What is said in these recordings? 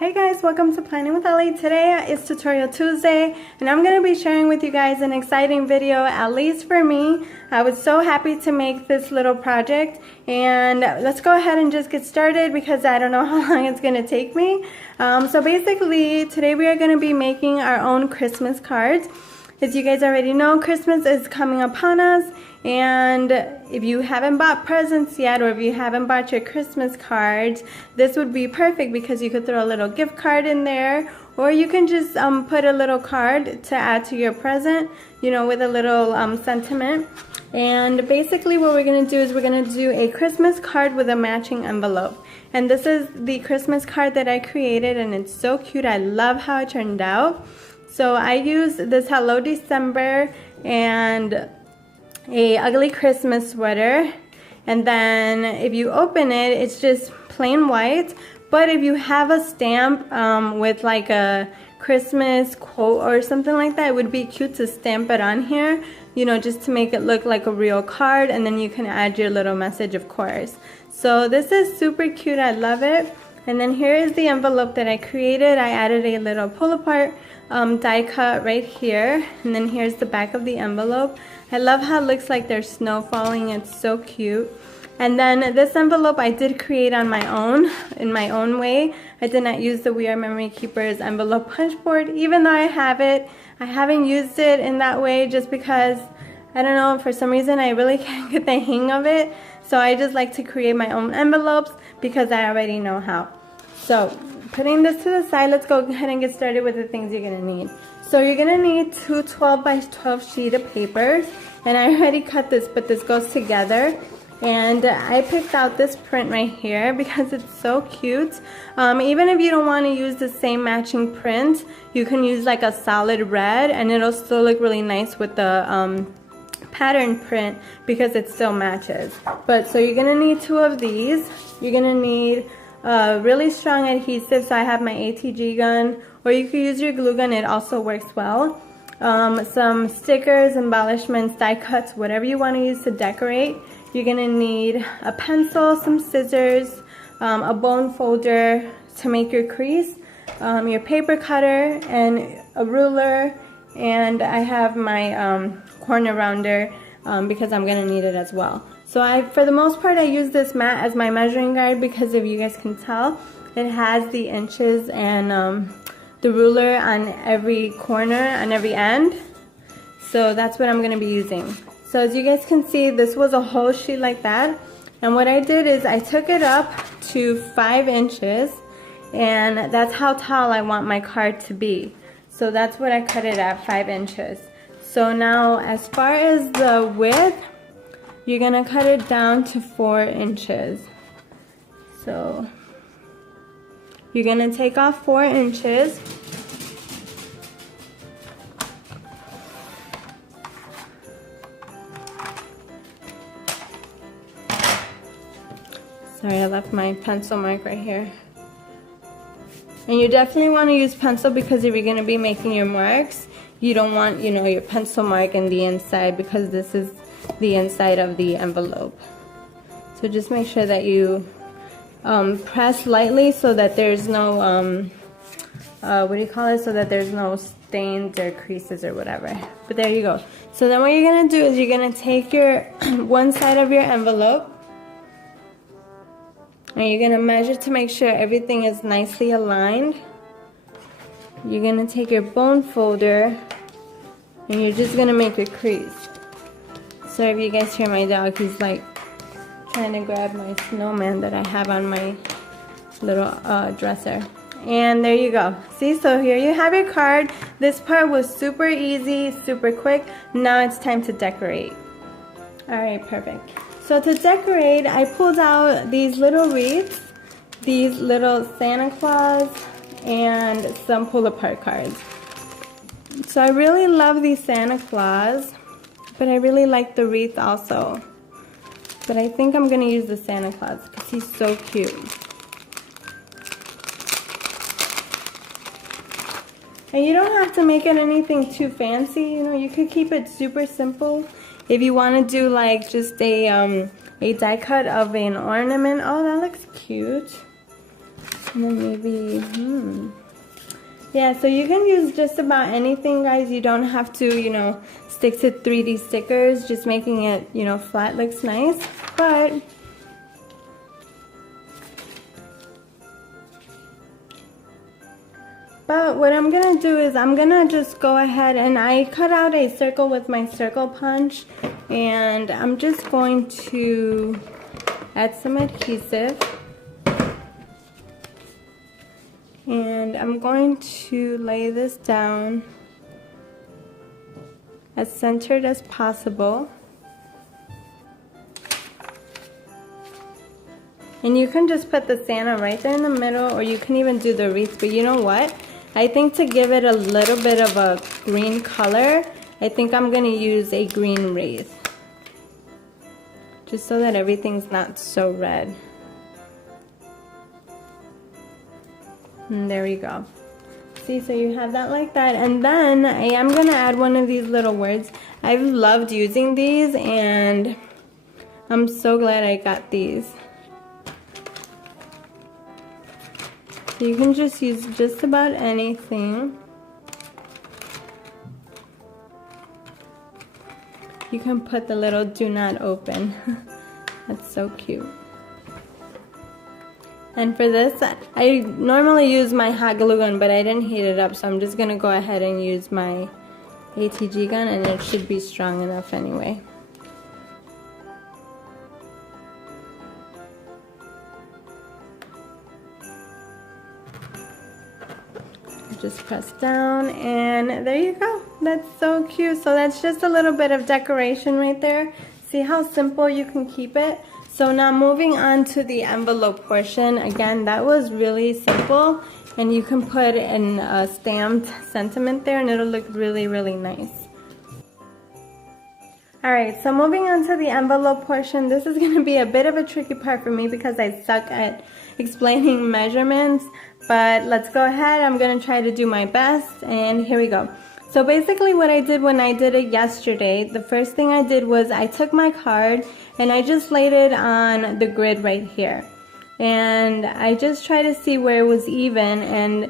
Hey guys, welcome to Planning with Ellie. Today is Tutorial Tuesday and I'm going to be sharing with you guys an exciting video, at least for me. I was so happy to make this little project, and let's go ahead and just get started because I don't know how long it's going to take me. So basically today we are going to be making our own Christmas cards. As you guys already know, Christmas is coming upon us, and if you haven't bought presents yet, or if you haven't bought your Christmas cards, this would be perfect because you could throw a little gift card in there, or you can just put a little card to add to your present, you know, with a little sentiment. And basically what we're going to do is we're going to do a Christmas card with a matching envelope. And this is the Christmas card that I created, and it's so cute. I love how it turned out. So I used this Hello December and a ugly Christmas sweater, and then if you open it, it's just plain white. But if you have a stamp with like a Christmas quote or something like that, it would be cute to stamp it on here, you know, just to make it look like a real card, and then you can add your little message, of course. So this is super cute. I love it. And then here is the envelope that I created. I added a little pull apart die cut right here, and then here's the back of the envelope. I love how it looks like there's snow falling. It's so cute. And then this envelope I did create on my own, in my own way. I did not use the We Are Memory Keepers envelope punch board, even though I have it. I haven't used it in that way just because, I don't know, for some reason I really can't get the hang of it. So I just like to create my own envelopes because I already know how. So putting this to the side, let's go ahead and get started with the things you're going to need. So you're going to need two 12 by 12 sheet of papers, and I already cut this, but this goes together. And I picked out this print right here because it's so cute. Even if you don't want to use the same matching print, you can use like a solid red and it'll still look really nice with the pattern print because it still matches. But so you're going to need two of these. You're going to need really strong adhesive, so I have my ATG gun, or you could use your glue gun, it also works well. Some stickers, embellishments, die cuts, whatever you want to use to decorate. You're going to need a pencil, some scissors, a bone folder to make your crease, your paper cutter, and a ruler, and I have my corner rounder because I'm going to need it as well. So for the most part, I use this mat as my measuring guide because if you guys can tell, it has the inches and the ruler on every corner, on every end. So that's what I'm going to be using. So as you guys can see, this was a whole sheet like that. And what I did is I took it up to 5 inches, and that's how tall I want my card to be. So that's what I cut it at, 5 inches. So now as far as the width, you're going to cut it down to 4 inches. So you're going to take off 4 inches. Sorry, I left my pencil mark right here. And you definitely want to use pencil because if you're going to be making your marks, you don't want, you know, your pencil mark in the inside because this is the inside of the envelope. So just make sure that you press lightly so that there's no what do you call it, so that there's no stains or creases or whatever. But there you go. So then what you're gonna do is you're gonna take your one side of your envelope and you're gonna measure to make sure everything is nicely aligned. You're gonna take your bone folder and you're just gonna make your crease. So if you guys hear my dog, he's like trying to grab my snowman that I have on my little dresser. And there you go. See, so here you have your card. This part was super easy, super quick. Now it's time to decorate. Alright, perfect. So to decorate, I pulled out these little wreaths, these little Santa Claus, and some pull-apart cards. So I really love these Santa Claus, but I really like the wreath also. But I think I'm going to use the Santa Claus because he's so cute. And you don't have to make it anything too fancy, you know, you could keep it super simple. If you want to do like just a die cut of an ornament, oh, that looks cute. And then maybe, yeah, so you can use just about anything, guys. You don't have to, you know, stick to 3D stickers. Just making it, you know, flat looks nice. But what I'm gonna do is I'm gonna just go ahead and I cut out a circle with my circle punch, and I'm just going to add some adhesive. And I'm going to lay this down as centered as possible. And you can just put the Santa right there in the middle, or you can even do the wreath. But you know what? I think to give it a little bit of a green color, I think I'm going to use a green wreath. Just so that everything's not so red. And there we go. See, so you have that like that. And then I am going to add one of these little words. I've loved using these, and I'm so glad I got these. So you can just use just about anything. You can put the little do not open. That's so cute. And for this, I normally use my hot glue gun, but I didn't heat it up, so I'm just gonna go ahead and use my ATG gun, and it should be strong enough anyway. Just press down, and there you go. That's so cute. So that's just a little bit of decoration right there. See how simple you can keep it? So now moving on to the envelope portion. Again, that was really simple, and you can put in a stamped sentiment there, and it'll look really, really nice. Alright, so moving on to the envelope portion. This is going to be a bit of a tricky part for me because I suck at explaining measurements, but let's go ahead. I'm going to try to do my best, and here we go. So basically what I did when I did it yesterday, the first thing I did was I took my card and I just laid it on the grid right here. And I just tried to see where it was even, and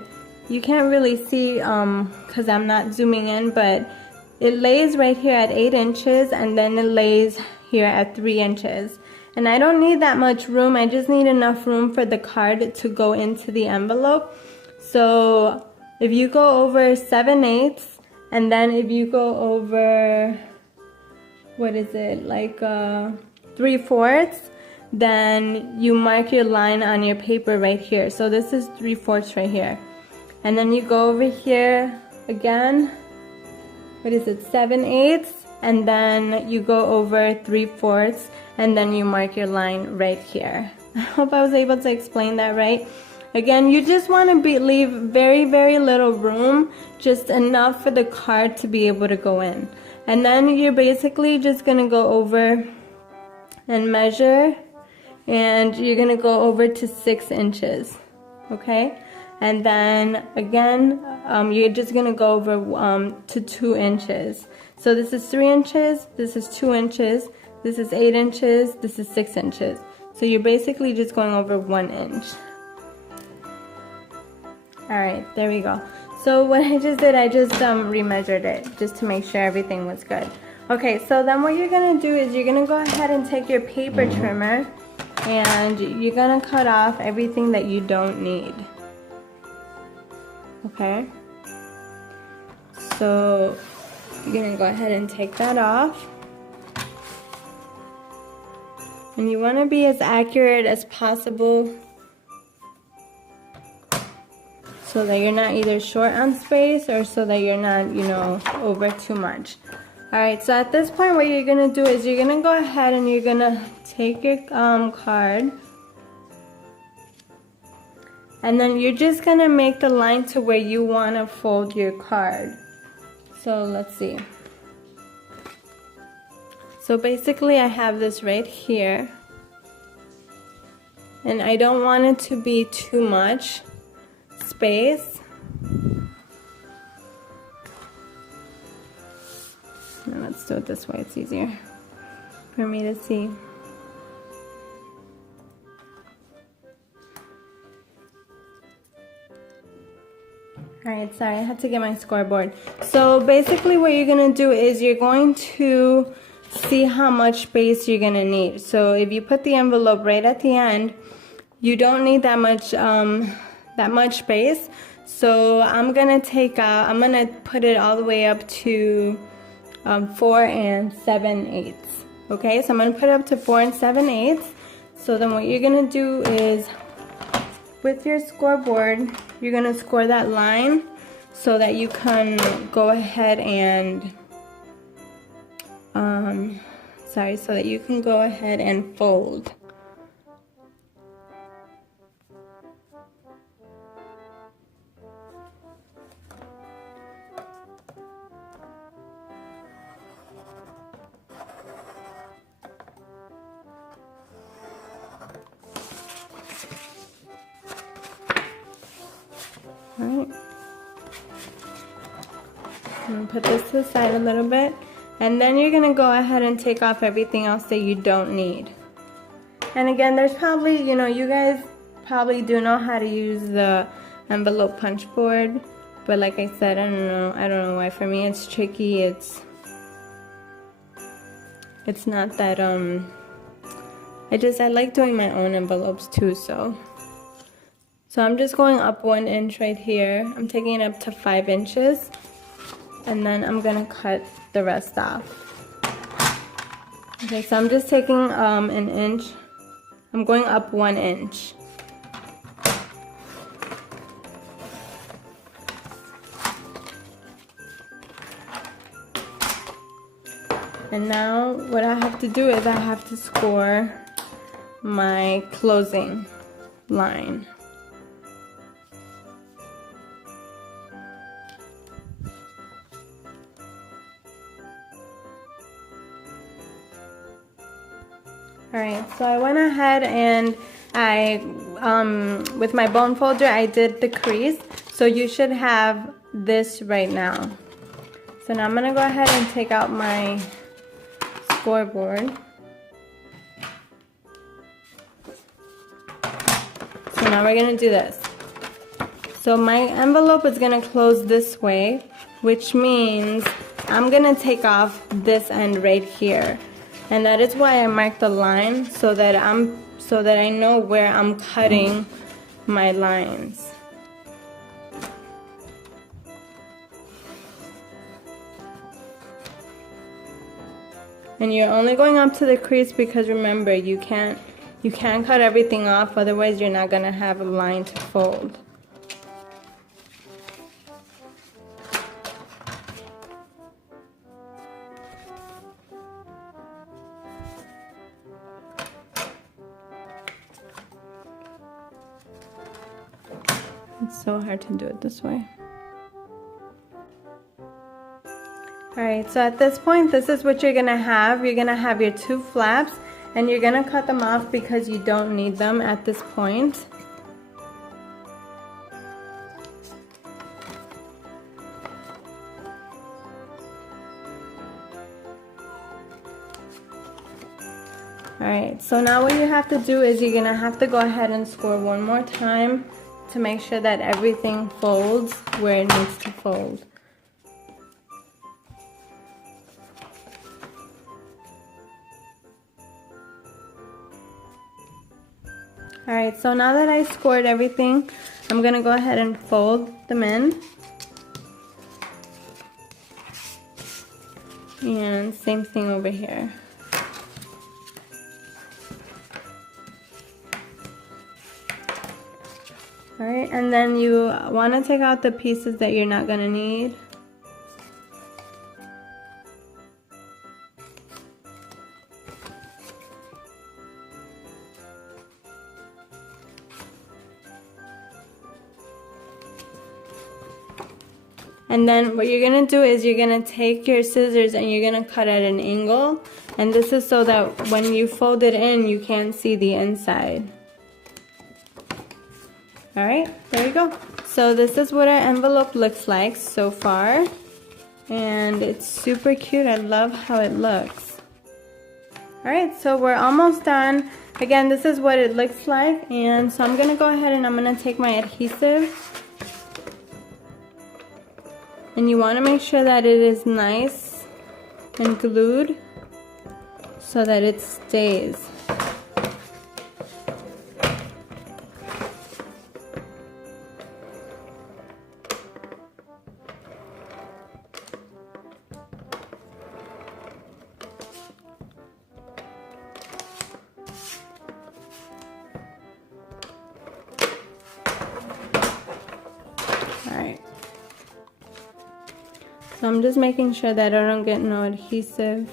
you can't really see because I'm not zooming in, but it lays right here at 8 inches, and then it lays here at 3 inches. And I don't need that much room, I just need enough room for the card to go into the envelope. So if you go over 7/8, and then if you go over, what is it, like 3/4, then you mark your line on your paper right here. So this is 3/4 right here. And then you go over here again, what is it, 7/8, and then you go over 3/4, and then you mark your line right here. I hope I was able to explain that right. Again, you just want to leave very, very little room, just enough for the card to be able to go in. And then you're basically just going to go over and measure, and you're going to go over to 6 inches, okay? And then again, you're just going to go over to 2 inches. So this is 3 inches, this is 2 inches, this is 8 inches, this is 6 inches. So you're basically just going over 1 inch. Alright, there we go. So what I just did, I just remeasured it just to make sure everything was good. Okay, so then what you're going to do is you're going to go ahead and take your paper trimmer, and you're going to cut off everything that you don't need. Okay? So you're going to go ahead and take that off. And you want to be as accurate as possible so that you're not either short on space or so that you're not, you know, over too much. Alright, so at this point what you're going to do is you're going to go ahead and you're going to take your card, and then you're just going to make the line to where you want to fold your card. So let's see. So basically I have this right here, and I don't want it to be too much space. Now let's do it this way, it's easier for me to see. Alright, sorry, I had to get my scoreboard. So basically what you're going to do is you're going to see how much space you're going to need. So if you put the envelope right at the end, you don't need that much space. So I'm going to put it all the way up to 4 7/8. Okay, so I'm going to put it up to 4 7/8. So then what you're going to do is, with your scoreboard, you're going to score that line so that you can go ahead and, so that you can go ahead and fold. Alright, I'm going to put this to the side a little bit, and then you're going to go ahead and take off everything else that you don't need. And again, there's probably, you guys probably do know how to use the envelope punch board, but like I said, I don't know why for me it's tricky. It's not that, I like doing my own envelopes too, so I'm just going up 1 inch right here. I'm taking it up to 5 inches, and then I'm gonna cut the rest off. Okay, so I'm just taking an inch. I'm going up 1 inch. And now what I have to do is I have to score my closing line. Alright, so I went ahead and with my bone folder, I did the crease. So you should have this right now. So now I'm going to go ahead and take out my scoreboard. So now we're going to do this. So my envelope is going to close this way, which means I'm going to take off this end right here. And that is why I marked the line, so that I know where I'm cutting my lines. And you're only going up to the crease because remember, you can't cut everything off, otherwise you're not gonna have a line to fold. It's so hard to do it this way. Alright, so at this point, this is what you're going to have. You're going to have your 2 flaps, and you're going to cut them off because you don't need them at this point. Alright, so now what you have to do is you're going to have to go ahead and score one more time to make sure that everything folds where it needs to fold. Alright, so now that I scored everything, I'm going to go ahead and fold them in. And same thing over here. Alright, and then you want to take out the pieces that you're not going to need. And then what you're going to do is you're going to take your scissors and you're going to cut at an angle. And this is so that when you fold it in, you can't see the inside. Alright, there you go. So this is what our envelope looks like so far. And it's super cute. I love how it looks. Alright, so we're almost done. Again, this is what it looks like. And so I'm going to go ahead and I'm going to take my adhesive. And you want to make sure that it is nice and glued so that it stays. Alright. So I'm just making sure that I don't get no adhesive.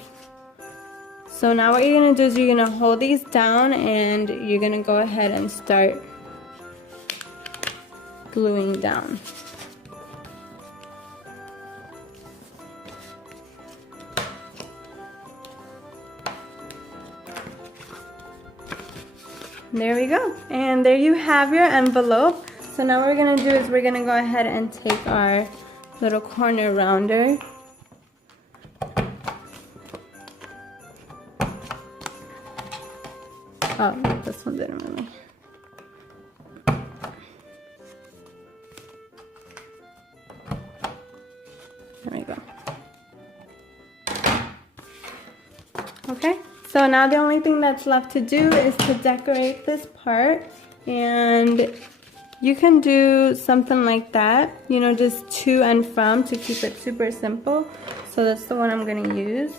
So now what you're going to do is you're going to hold these down and you're going to go ahead and start gluing down. There we go. And there you have your envelope. So now what we're going to do is we're going to go ahead and take our little corner rounder. Oh, this one didn't really. There we go. Okay, so now the only thing that's left to do is to decorate this part, and you can do something like that, you know, just to and from to keep it super simple. So that's the one I'm going to use.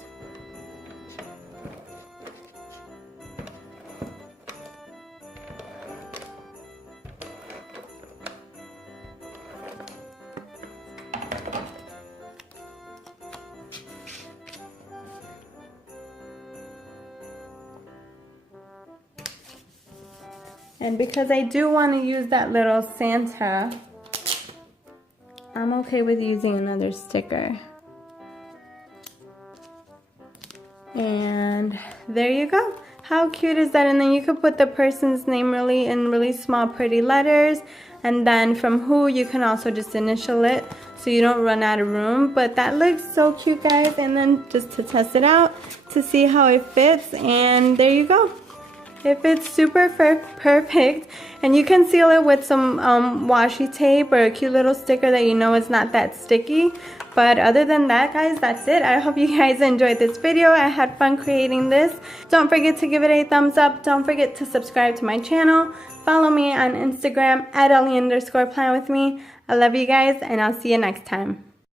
And because I do want to use that little Santa, I'm okay with using another sticker. And there you go. How cute is that? And then you could put the person's name really in really small pretty letters, and then from who you can also just initial it so you don't run out of room. But that looks so cute, guys. And then just to test it out to see how it fits, and there you go. It fits super perfect, and you can seal it with some washi tape or a cute little sticker that you know is not that sticky. But other than that, guys, that's it. I hope you guys enjoyed this video. I had fun creating this. Don't forget to give it a thumbs up. Don't forget to subscribe to my channel. Follow me on Instagram @Eli_planwithme. I love you guys, and I'll see you next time.